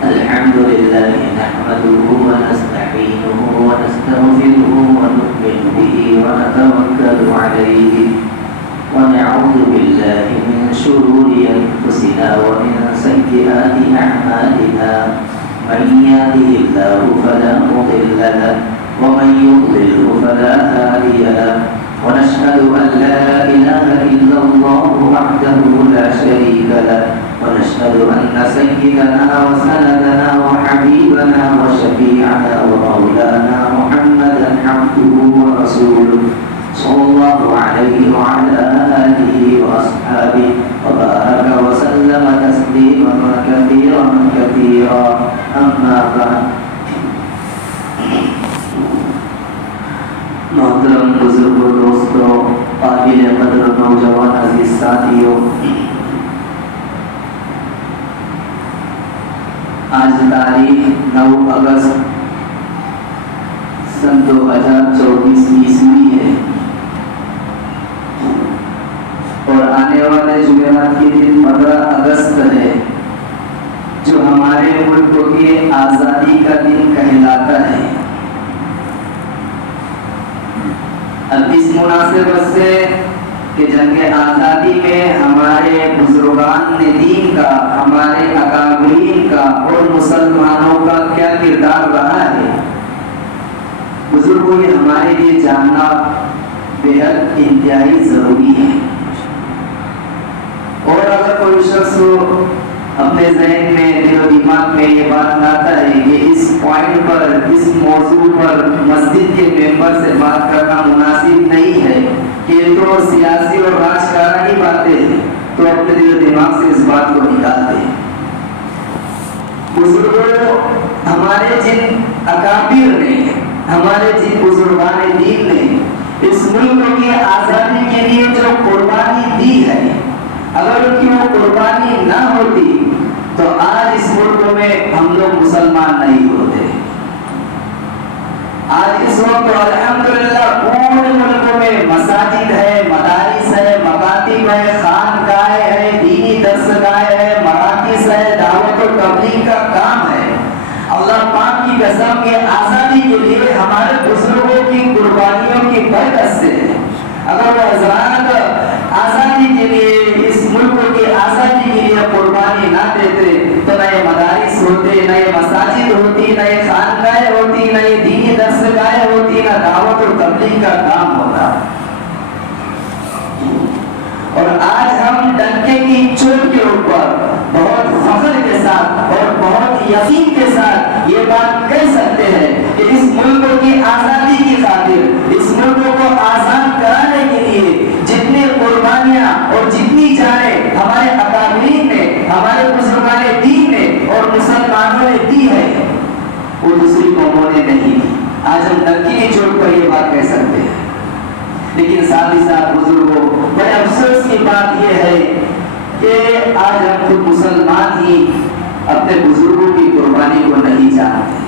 الحمد لله نحمده ونستعينه ونستغفره ونؤمن به ونتوكل عليه ونعوذ بالله من شرور أنفسنا ومن سيئات أعمالنا من يهده الله فلا مضل له ومن يضلله فلا هادي له ونشهد أن لا إله إلا الله وحده لا شريك له ونشهد أن سيدنا وسندنا وحبيبنا وشفيعنا ومولانا محمدا عبده ورسوله صلى الله عليه وعلى آله وأصحابه وبارك وسلم تسليما كثيرا كثيرا أما بعد محترم بزرگوں دوستوں قابل قدر نوجوان عزیز ساتھیوں، آج تاریخ 9 اگست سن 2024 عیسوی ہے اور آنے والے جمعرات کے دن 15 اگست ہے جو ہمارے ملک کی آزادی کا دن کہلاتا ہے۔ اب اس مناسبت سے کہ جنگ آزادی میں ہمارے بزرگان دین کا، ہمارے اکابرین کا اور مسلمانوں کا کیا کردار رہا ہے، بزرگوں یہ ہمارے لیے جاننا بے حد انتہائی ضروری ہے۔ اور اگر کوئی شخص اپنے ذہن میں، دل و دماغ میں یہ بات لاتا ہے کہ اس پوائنٹ پر، اس موضوع پر مسجد کے ممبر سے بات کرنا مناسب نہیں ہے کہ تو سیاسی اور راجکارانی باتیں ہیں، تو اپنے دل و دماغ سے اس بات کو نکال دیں۔ بزرگوں، ہمارے جن اکابر نے، ہمارے جن بزرگان دین نے اس ملک کی آزادی کے لیے جو قربانی دی ہے، اگر ان کی وہ قربانی نہ ہوتی تو آج اس ملک میں ہم لوگ مسلمان نہیں ہوتے۔ آج اس وقت الحمدللہ پورے ملک میں مساجد ہے، مدارس ہے، مکاتب ہے، خانقاہیں ہے، دینی درسگاہیں ہے، مراکز ہے، دعوت و تبلیغ کا کام ہے۔ اللہ پاک کی قسم کے آزادی کے لیے ہمارے بزرگوں کی قربانیوں کی برکت سے اگر وہ حضرات آزادی کے لیے، اس ملک کی آزادی کے لیے قربانی نہ دیتے تو نہ یہ مدارس ہوتے، نہ یہ مساجد ہوتی، نہ یہ خانقاہیں ہوتی، نہ یہ دینی درسگاہیں ہوتی، نہ دعوت و تبلیغ کا کام ہوتا۔ اور آج ہم ڈنکے کی چوٹ کے اوپر بہت فخر کے ساتھ اور بہت یقین کے ساتھ یہ بات کہہ سکتے ہیں کہ اس ملک کی آزادی کی خاطر، اس ملک کو آزاد کرانے کے لیے جتنی قربانیاں اور جتنی جانیں ہمارے اکابرین نے، ہمارے بزرگان دین نے اور مسلمانوں نے دی ہے، وہ دوسری قوموں نے نہیں دی۔ آج ہم ڈنکے کی چوٹ پر یہ بات کہہ سکتے ہیں۔ لیکن ساتھ ہی ساتھ بزرگوں، بڑے افسوس کی بات یہ ہے کہ آج ہم خود مسلمان ہی اپنے بزرگوں کی قربانی کو نہیں جانتے۔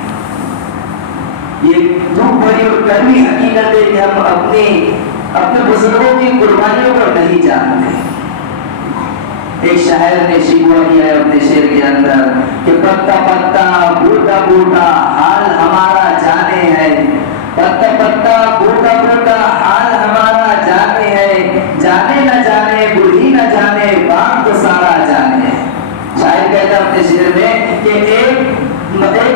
یہ دکھ بھری اور کڑوی حقیقت ہے کہ ہم اپنے بزرگوں کی قربانیوں کو نہیں جانتے۔ ایک شاعر نے شکوہ کیا ہے اپنے شعر کے اندر کہ پتا پتا بوٹا بوٹا حال ہمارا جانے ہے، پتا پتا بوٹا بوٹا حال ہمارا جانے ہے، جانے نہ جانے بوڑھی نہ جانے باغ تو سارا جانے ہے۔ شاعر کہتا اپنے شعر میں کہ ایک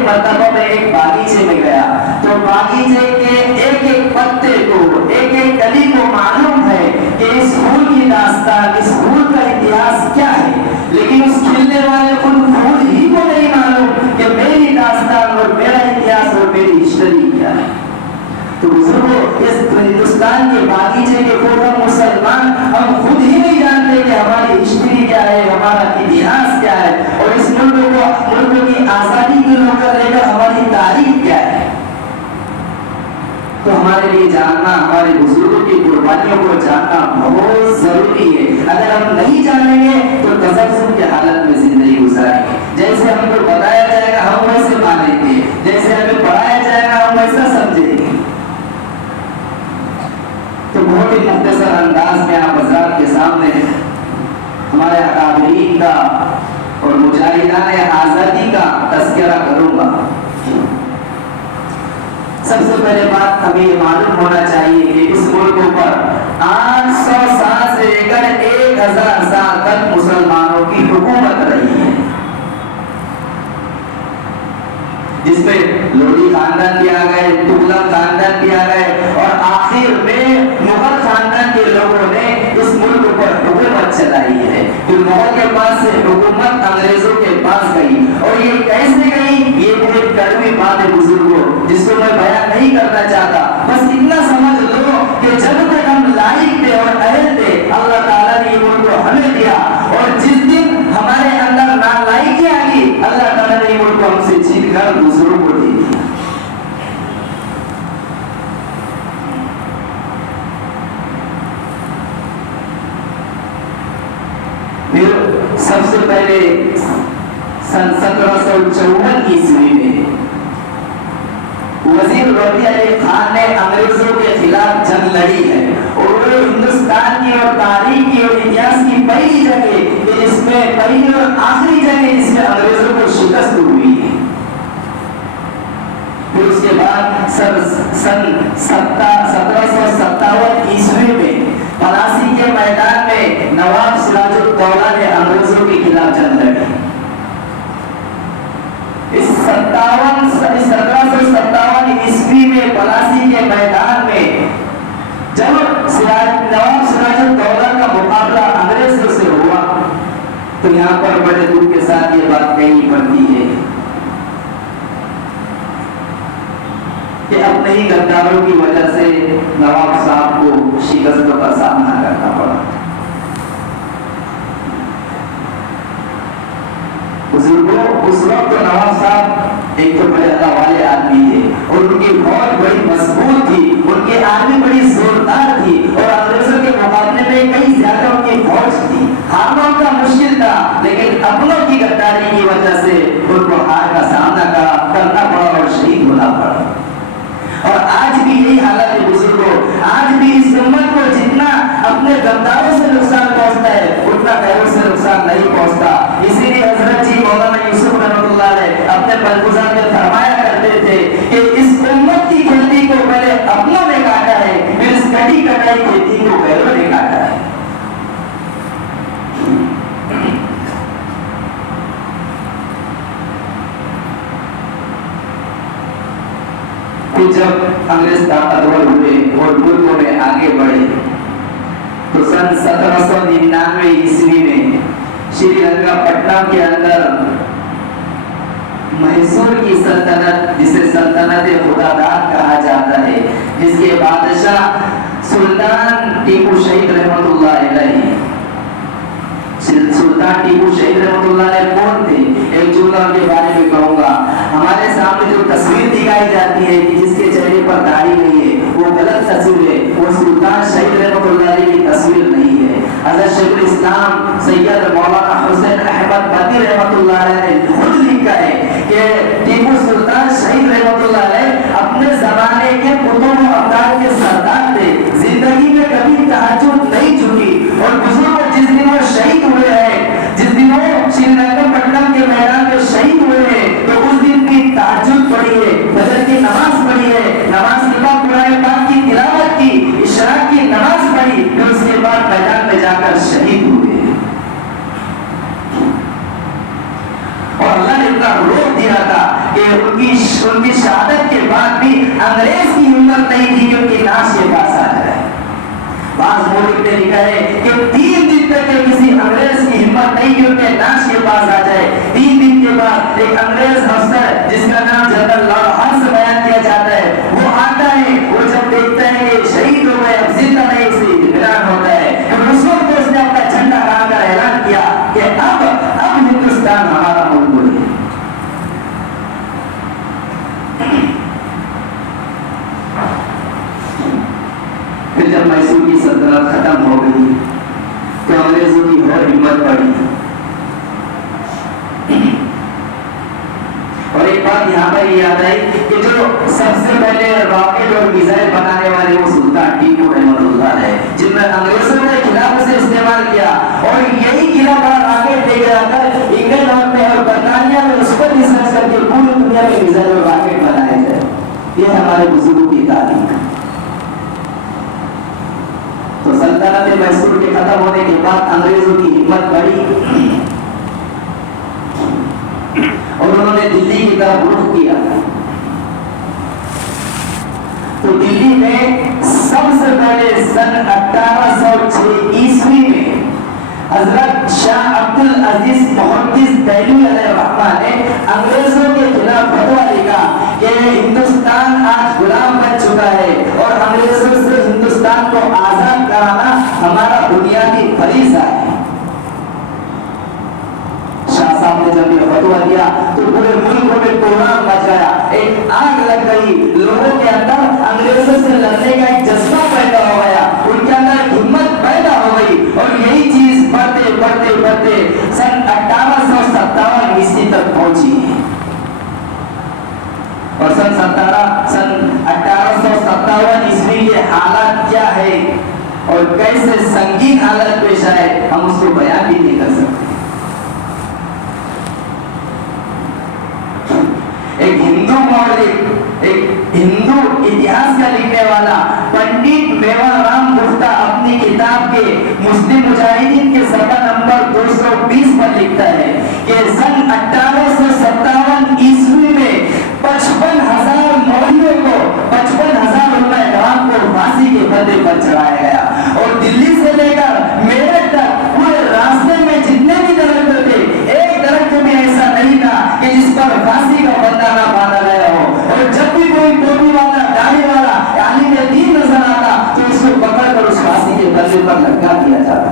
مرتبہ میں ایک باغیچے میں گیا تو باغیچے کے ایک ایک پتے کو، ایک ایک کلی کو معلوم ہے کہ اس پھول کی داستان، اس پھول کا اتہاس کیا ہے، لیکن اس کھلنے والے ان پھول ہی کو نہیں معلوم کہ میری داستان اور میرا اتہاس اور میری ہسٹری کیا ہے۔ تو بزرگوں، اس ہندوستان کے باغیچے کے خود ہم مسلمان، ہم خود ہی نہیں جانتے کہ ہماری ہسٹری کیا ہے، ہمارا اتہاس کیا ہے، اور اس ملک کی آزادی کے لے کر ہماری تاریخ کیا ہے۔ تو ہمارے لیے جاننا، ہمارے بزرگوں کی قربانیوں کو جاننا بہت ضروری ہے۔ اگر ہم نہیں جانیں گے تو تذبذب کی حالت میں زندگی گزاریں گے۔ جیسے ہم کو بتایا جائے گا ہم ویسے مانیں گے، جیسے ہمیں پڑھایا جائے گا ہم ویسا سمجھیں گے۔ تو بہت ہی مختصر انداز میں آپ حضرات کے سامنے ہمارے اکابرین کا اور مجاہدین مجاہدان آزادی کا تذکرہ کروں گا۔ سب سے پہلے بات ہمیں یہ معلوم ہونا چاہیے کہ اس ملک پر 800 سال سے لے کر 1000 سال تک مسلمانوں کی حکومت رہی ہے، جس میں لودھی خاندان بھی آ گئے، تغلق خاندان بھی آ گئے، اور آخر میں مغل خاندان کے لوگوں نے اس ملک پر حکومت چلائی ہے۔ پھر مغل کے پاس سے حکومت انگریزوں کے پاس گئی، اور یہ کیسے گئی یہ ایک کڑوی بات ہے بزرگوں، جس کو میں بیان نہیں کرنا چاہتا۔ بس اتنا سمجھ لو کہ جب تک ہم لائق تھے اور اہل تھے، اللہ تعالیٰ نے یہ ملک کو ہمیں دیا، اور جس دن ہمارے اندر نالائقی آ گئی، اللہ تعالیٰ نے یہ ملک کو ہم سے چھین کر دوسروں کو دے دیا۔ پھر سب سے پہلے سن 1754 عیسوی میں وزیر ربیع علی خان نے انگریزوں کے خلاف جنگ لڑی ہے، اور وہ ہندوستان کی اور تاریخ کی اور اتہاس کی پہلی جگہ کہ جس میں پہلی اور آخری جگہ جس میں انگریزوں کو شکست ہوئی ہے۔ پھر اس کے بعد سن 1757 عیسوی میں پلاسی کے میدان میں نواب سراج الدولہ نے انگریزوں کے خلاف جنگ لڑی۔ اس 1757 عیسوی میں پلاسی کے میدان میں جب نواب سراج الدولہ کا مقابلہ انگریزوں سے ہوا، تو یہاں پر بڑے دکھ کے ساتھ یہ بات کہنی پڑتی ہے کہ اپنے ہی غداروں کی وجہ سے نواب صاحب کو شکستوں کا سامنا کرنا پڑا۔ بزرگوں، اس وقت نواب صاحب ایک تو بڑے اللہ والے آدمی تھے، اور ان کی فوج بڑی مضبوط تھی، ان کی آرمی بڑی زوردار تھی، اور انگریزوں کے مقابلے میں کئی زیادہ ان کی فوج تھی۔ ہارنا ان کا مشکل تھا، لیکن اپنوں کی غداری کی وجہ سے ان کو ہار کا سامنا کرنا پڑا اور شہید ہونا پڑا۔ اور آج بھی یہی حالت ہے بزرگوں، آج بھی اس امت کو جتنا اپنے غداروں سے نقصان پہنچتا ہے اتنا غیروں سے نقصان نہیں پہنچتا۔ اسی لیے حضرت جی مولانا یوسف رحمۃ اللہ علیہ اپنے ملفوظات میں فرمایا کرتے تھے کہ اس امت کی کھیتی کو پہلے اپنوں نے کاٹا ہے، پھر اس کٹی کٹائی کھیتی کو غیروں نے کاٹا ہے۔ پھر جب انگریز طاقتور ہوئے اور ملکوں میں آگے بڑھے، تو سن 1799 عیسوی میں شری رنگا پٹنم کے اندر میسور کی سلطنت، جسے سلطنت خدا داد کہا جاتا ہے، جس کے بادشاہ سلطان ٹیپو شہید رحمۃ اللہ علیہ، سلطان ٹیپو شہید رحمۃ اللہ علیہ کون تھے؟ ایک جملہ ان کے بارے میں کہوں گا۔ ہمارے سامنے جو تصویر دکھائی جاتی ہے کہ جس کے چہرے پر داڑھی نہیں ہے، وہ غلط تصویر ہے، وہ سلطان شہید رحمۃ اللہ علیہ کی تصویر نہیں ہے۔ حضرت شیخ الاسلام سید مولانا حسین احمد بدی رحمۃ اللہ علیہ نے خود لکھا ہے کہ ٹیپو سلطان شہید رحمۃ اللہ علیہ اپنے زمانے کے قطب و ابدال کے سردار تھے، زندگی میں کبھی تہجد نہیں چکی، اور بزرگ جس دن وہ شہید ہوئے ہیں، جس دن وہ شری رنگا پٹنم کے میدان میں شہید ہوئے ہیں، تو اس دن کی تہجد پڑھی ہے، فجر کی نماز پڑھی ہے، نماز کے بعد قرآن پاک کی تلاوت کی، اشراق کی نماز پڑھی، پھر اس کے بعد میدان میں جا کر شہید ہوئے۔ اور اللہ نے اتنا روک دیا تھا کہ ان کی شہادت کے بعد بھی انگریز کی ہمت نہیں تھی کہ ان کی لاش کے پاس آ جائے۔ بعض مولوی نے لکھا ہے کہ 3 دن تک کسی انگریز کی ہمت نہیں کہ ان کے لاش کے پاس آ جائے۔ 3 دن کے بعد ایک انگریز افسر جس کا نام جنرل لارڈ ہنس بیان کیا جاتا ہے، وہ آتا ہے، وہ جب دیکھتا ہے کہ شہید ہو گئے، اب زندہ نہیں، اسے اطمینان ہوتا ہے۔ پھر اس وقت اس نے اپنا جھنڈا گاڑ کر اعلان کیا کہ اب ہندوستان ہمارا ملک ہے۔ پھر جب میسور کی سلطنت ختم ہو گئی تو انگریزوں کی اور ہمت بڑھی، اور ایک بات یہاں پر یاد آئی کہ جو سب سے پہلے راکٹ اور میزائل بنانے والے وہ سلطان ٹیپو رحمۃ اللہ ہے، جن میں انگریزوں نے خلاف سے استعمال کیا، اور یہی قلعہ بڑا راکٹ لے کے آ کر انگلینڈ اور ریسرچ کر کے پوری دنیا میں میزائل اور راکٹ بنائے جائے. یہ ہمارے بزرگوں کی تعلیم ہے. تو سلطنت میسور کے ختم ہونے کے بعد انگریزوں کی ہمت بڑھی اور انہوں نے دلی کی طرف رخ کیا. تو دلی میں سب سے پہلے سن 1806 عیسوی میں حضرت شاہ عبد العزیز محدث دہلوی علیہ الرحمہ نے انگریزوں کے خلاف فتویٰ لکھا کہ ہندوستان آج غلام بن چکا ہے اور انگریزوں سے ہندوستان کو آزاد کرانا ہمارا بنیادی فریضہ ہے. شاہ صاحب نے جب یہ فتویٰ دیا تو پورے ملک میں کوہرام مچ گیا, ایک آگ لگ گئی, لوگوں کے اندر انگریزوں سے لڑنے کا ایک جذبہ پیدا ہو گیا, ان کے اندر ہمت پیدا ہو گئی. اور یہی چیز بڑھتے بڑھتے بڑھتے سن 1857 عیسوی تک پہنچی. اور سن 1857 عیسوی کے حالات کیا ہے اور کیسے سنگین حالت پیش آئے, ہم اس کو بیان بھی نہیں کر سکتے. ایک ہندو مورخ, ایک ہندو اتہاس کا لکھنے والا پنڈت میوا رام گپتا اپنی کتاب کے مسلم مجاہدین کے صفحہ نمبر 220 پر لکھتا ہے کہ سن 1857 عیسوی میں 55,000 مولویوں کو 55,000 علماء کرام کو پھانسی کے پھندے پر چڑھایا گیا. اور دلی سے لے کر میرٹھ تک پورے راستے میں جتنے بھی درخت تھے, ایک درخت بھی ایسا نہیں تھا کہ جس پر پھانسی کا پھندا نہ باندھا گیا ہو. اور جب بھی کوئی ٹوپی والا, داڑھی والا عالم دین نظر آتا تو اس کو پکڑ کر اس پھانسی کے پھندے پر لٹکا دیا جاتا.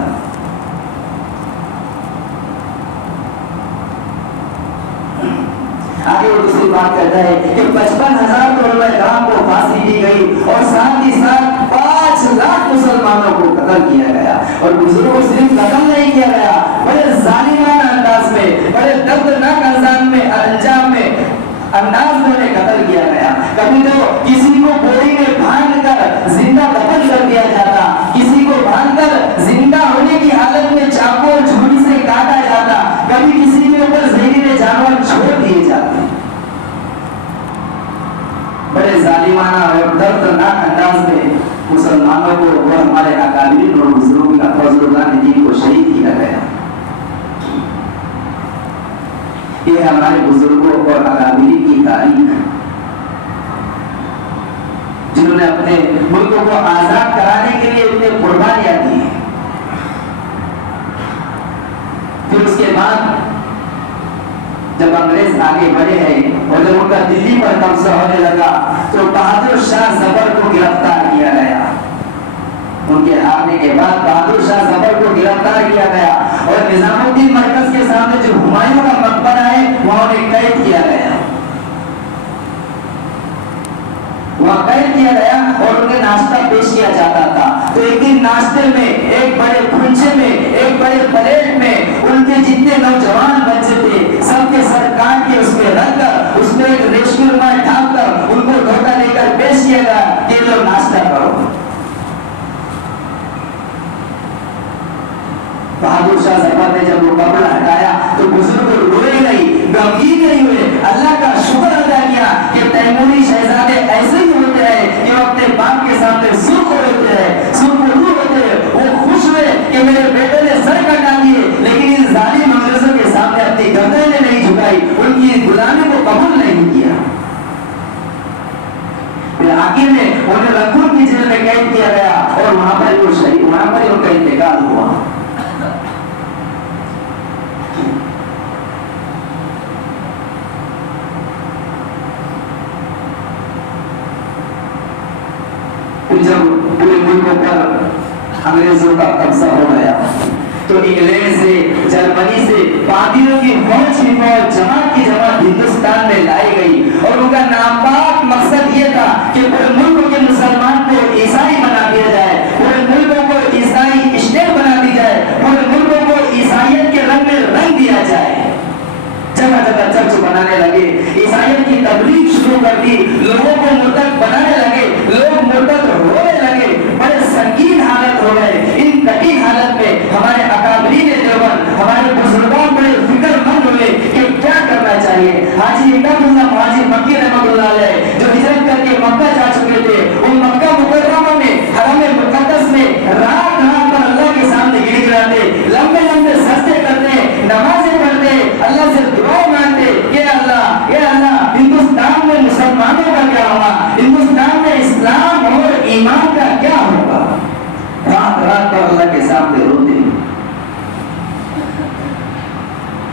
آگے وہ دوسری بات کہتا ہے کہ 55,000 علماء کرام کو پھانسی دی گئی اور ساتھ ہی ساتھ 5 لاکھ مسلمانوں کو قتل کیا گیا. اور بزرگوں کو صرف قتل نہیں کیا گیا, بڑے ظالمانہ انداز میں, بڑے دردناک انجام میں انداز میں انہیں قتل کیا گیا. کبھی تو کسی کو بوری میں باندھ کر زندہ دفن کر دیا جاتا, کسی کو باندھ کر زندہ ہونے کی حالت میں چاقو اور چھری سے کاٹا جاتا, کبھی کسی کے اوپر زہریلے جانور چھوڑ دیے جاتے. بڑے ظالمانہ اور دردناک انداز میں مسلمانوں کو اور ہمارے اکابرین اور بزرگوں کا فضل اللہ نے دین کو شہید کیا گیا. یہ ہمارے بزرگوں اور اکابرین کی تاریخ ہے جنہوں نے اپنے ملکوں کو آزاد کرانے کے لیے اتنے قربانیاں دی. پھر اس کے بعد جب انگریز آگے بڑھے ہیں اور جب ان کا دلی پر قبضہ ہونے لگا تو بہادر شاہ ظفر کو گرفتار کیا گیا. ان کے ہارنے کے بعد بہادر شاہ ظفر کو گرفتار کیا گیا اور نظام الدین مرکز کے سامنے جو ہمایوں کا مقبرہ ہے وہاں انہیں قید کیا گیا. وہاں قید کیا گیا اور انہیں ناشتہ پیش کیا جاتا تھا. تو ایک دن ناشتے میں ایک بڑے کھنچے میں, ایک بڑے پلیٹ میں ان کے جتنے نوجوان بچے تھے سب کے سر کاٹ کے اس میں رکھ کر اس میں ایک ریشمی رومال ڈھانپ کر ان کو دھوکہ دے کر پیش کیا گیا کہ لوگ ناشتہ کرو. بہادر شاہ ظفر نے جب وہ کپڑا ہٹایا تو بزرگ روئے نہیں, غمگین نہیں ہوئے, اللہ کا شکر ادا کیا کہ تیموری شہزادے ایسے ہی ہوتے ہیں کہ وہ اپنے باپ کے سامنے سرخ ہوتے ہیں, سرخ ہوتے ہیں. وہ خوش ہوئے کہ میرے بیٹے نے سر کٹا دیے لیکن ان ظالم انگریزوں کے سامنے اپنی گردنیں نہیں جھکائی, ان کی غلامی کو قبول نہیں کیا. پھر آخر میں انہیں رنگون کی جیل میں قید کیا گیا اور وہاں پر وہ شہید, وہاں پر ان کا انتقال ہوا. جب پورے ملکوں پر انگریزوں کا قبضہ ہو گیا تو انگلینڈ سے, جرمنی سے پادریوں کی فوج جماعت کی جماعت ہندوستان میں لائی گئی اور ان کا ناپاک مقصد یہ تھا کہ پورے ملک کے مسلمان کو عیسائی بنا دیا جائے, پورے ملکوں کو عیسائی اسٹیٹ بنا دی جائے, پورے ملکوں کو عیسائیت کے رنگ میں رنگ دیا جائے. جگہ جگہ چرچ بنانے لگے, عیسائیت کی تبلیغ شروع کر دی, لوگوں کو مرتد بنانے لگے, لوگ مرتد ہونے لگے, بڑے سنگین حالت ہو گئے. ان کٹھن حالت میں ہمارے اکابرین دیوبند, ہمارے بزرگوں بڑے فکر مند ہوئے کہ کیا کرنا چاہیے. مکہ جا چکے تھے، وہ مکہ مکرمہ میں حرم مقدس میں رات رات پر اللہ کے سامنے گر گراتے، لمبے لمبے سجدے کرتے، نمازیں پڑھتے، اللہ سے دعا مانگتے کہ اے اللہ ہندوستان میں مسلمانوں کا کیا ہوگا، ہندوستان میں اسلام اور ایمان کا کیا ہوگا، رات رات پر اللہ کے سامنے روتے۔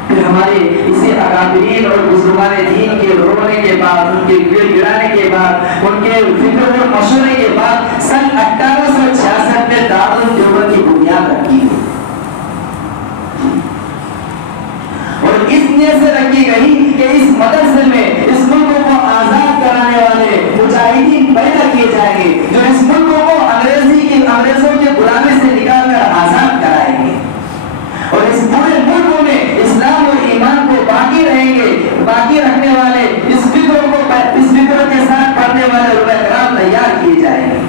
پھر ہمارے اسی اکابرین اور بزرگان دین کے رونے کے بعد، ان کے گڑ گڑانے کے بعد، ان کے فکر اور مشورے کے بعد سن 1866 میں دارالعلوم دیوبند کی بنیاد رکھی اور اس نیت سے رکھی گئی کہ اس مدرسے میں اس ملک کو آزاد کرانے والے مجاہدین پیدا کیے جائیں گے، جو اس ملک کو انگریزوں کے غلامی سے نکال کر آزاد کرائیں گے اور اس پورے ملک میں اسلام اور ایمان کو باقی رہیں گے، باقی رکھنے والے اس فکر کے ساتھ پڑھنے والے علماء کرام تیار کیے جائیں گے۔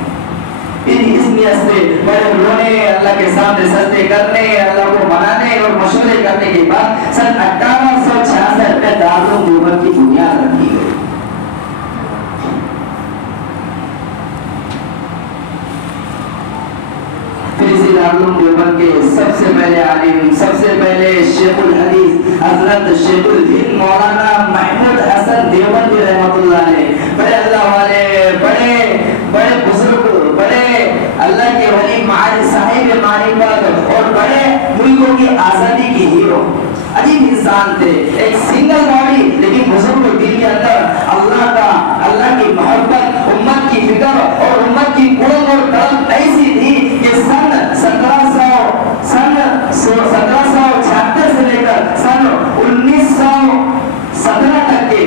اس نیت سے بڑے رونے، اللہ کے سامنے سجدے کرنے، اللہ کو منانے اور مشورے کرنے کے بعد سن 1866 میں دارالعلوم دیوبند کی بنیاد رکھی گئی۔ اسی دارالعلوم دیوبند کے سب سے پہلے عالم، سب سے پہلے شیخ الحدیث حضرت شیخ الہند مولانا محمود حسن دیوبندی رحمۃ اللہ علیہ، بڑے اللہ والے، بڑے بزرگ، بڑے اللہ کے ولی، صاحب معرفت اور بڑے ملکوں کی آزادی کے ہیرو، عجیب انسان تھے، ایک سنگل باڈی لیکن بزرگ دل کے اندر اللہ کی محبت، امت کی فکر اور امت کی قوت اور طلب ایسی تھی کہ سن 1776 سے لے کر سن 1917 تک کے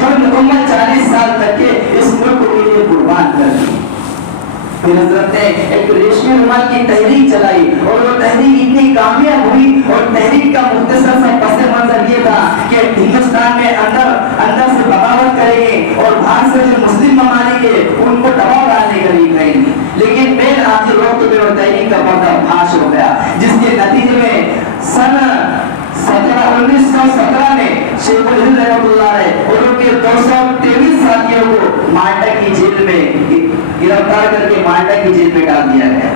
مکمل 40 سال تک کے اس ملک کے لیے قربان کر دی۔ پھر حضرت نے ایک ریشمی رومال کی تحریک چلائی اور وہ تحریک اتنی کامیاب ہوئی اور تحریک کا مختصر سا پس منظر یہ تھا کہ ہندوستان میں اندر سے بغاوت کریں گے اور باہر سے جو مسلم ممالک ہے ان کو دباؤ ڈالنے کا لیے کریں گے، لیکن بین آخر وقت میں وہ تحریک کا پردہ فاش ہو گیا، جس کے نتیجے میں سن 1917 میں شیخ الہند رحمۃ اللہ علیہ اور ان کے 223 ساتھیوں کو مالٹا کی جیل میں گرفتار کر کے مالٹا کی جیل میں ڈال دیا گیا۔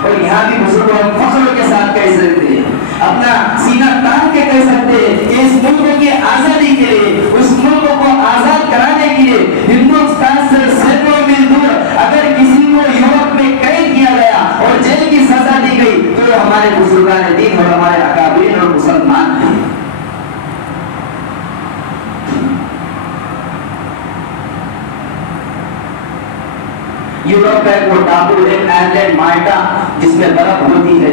اور یہاں بھی بزرگوں ہم فخر کے ساتھ کہہ سکتے ہیں، اپنا سینہ تان کے کہہ سکتے ہیں کہ اس ملک کی آزادی کے لیے، اس ملک کو آزاد کرانے کے لیے ہندوستان سے سینکڑوں میل دور اگر کسی کو یورپ میں قید کیا گیا اور جیل کی سزا دی گئی تو ہمارے بزرگان دین اور ہمارے اکابرین اور مسلمان تھے۔ یورپ کا ایک وہ ٹاپو ہے آئرلینڈ مالٹا جس میں برف ہوتی ہے،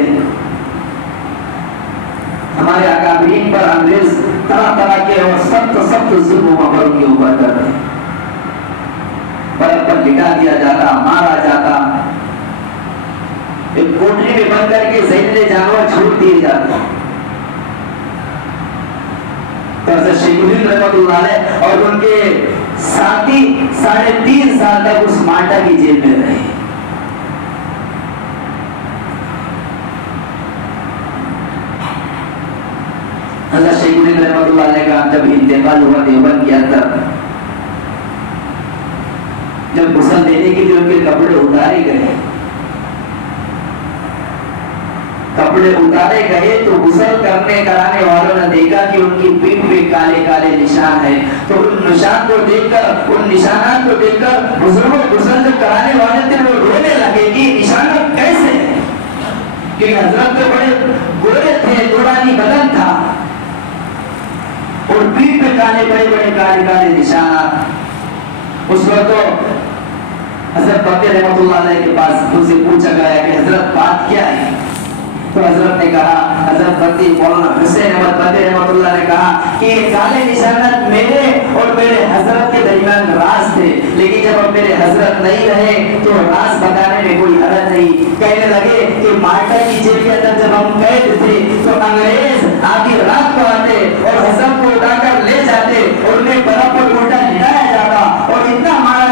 ہمارے اکابرین پر انگریز طرح طرح کے اور سخت ظلم و ستم کے اوپر کرتے، برف پر لٹا دیا جاتا، مارا جاتا، ایک کوٹری میں بند کر کے زہریلے جانور چھوڑ دیے جاتے۔ حضرت شیخ الہند رحمۃ اللہ علیہ اور ان کے ساتھی 3.5 سال تک اس مالٹا کی جیل میں رہے۔ حضرت شیخ الہند رحمۃ اللہ علیہ کا جب انتقال ہوا دیوبند کے اندر، جب غسل دینے کے لیے ان کے کپڑے اتارے گئے تو غسل کرانے والوں نے دیکھا کہ ان کی پیٹھ پہ کالے کالے نشان ہیں، تو ان نشانات کو دیکھ کر بزرگوں غسل جو کرانے والے تھے وہ رونے لگے کہ نشانات کیسے ہیں، کہ حضرت تو بڑے گورے تھے، نورانی بدن تھا اور پیٹھ پہ بڑے کالے نشانات۔ اس وقت تو حضرت بندے رحمۃ اللہ علیہ کے پاس ان سے پوچھا گیا کہ حضرت بات کیا ہے، تو حضرت نے کہا، حضرت بندی مولانا حسین احمد بندے رحمۃ اللہ نے کہا کہ یہ کالے نشانات میرے اور میرے حضرت کے درمیان راز تھے، لیکن جب اب میرے حضرت نہیں رہے تو راز بتانے میں کوئی حرج نہیں۔ کہنے لگے کہ مالٹا کی جیل کے اندر جب ہم قید تھے تو انگریز آدھی رات کو آتے اور حضرت کو اٹھا کر لے جاتے اور انہیں برف پر الٹا لٹایا جاتا اور اتنا مارا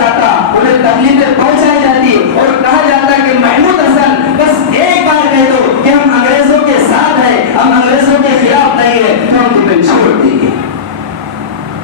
جاتا، انہیں تکلیفیں پہنچائی جاتی اور کہا جاتا کہ محمود حسن بس ایک بار کہہ دو کہ ہم انگریزوں کے ساتھ ہیں، ہم انگریزوں کے خلاف نہیں ہیں، تو ہم تمہیں چھوڑ دیں گے۔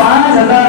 5,000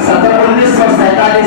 1947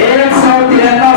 193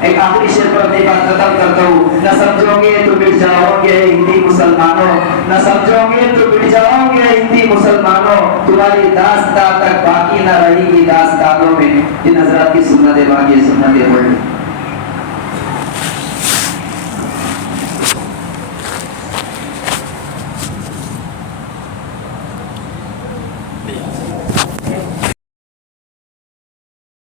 ایک آخری شعر پر اپنی بات ختم کرتا ہوں. نہ سمجھو گے تو مٹ جاؤ گے ہندی مسلمانوں, نہ سمجھو گے تو مٹ جاؤ گے ہندی مسلمانوں, تمہاری داستان تک باقی نہ رہے گی داستانوں میں. ان حضرات کی سنت باقی سنت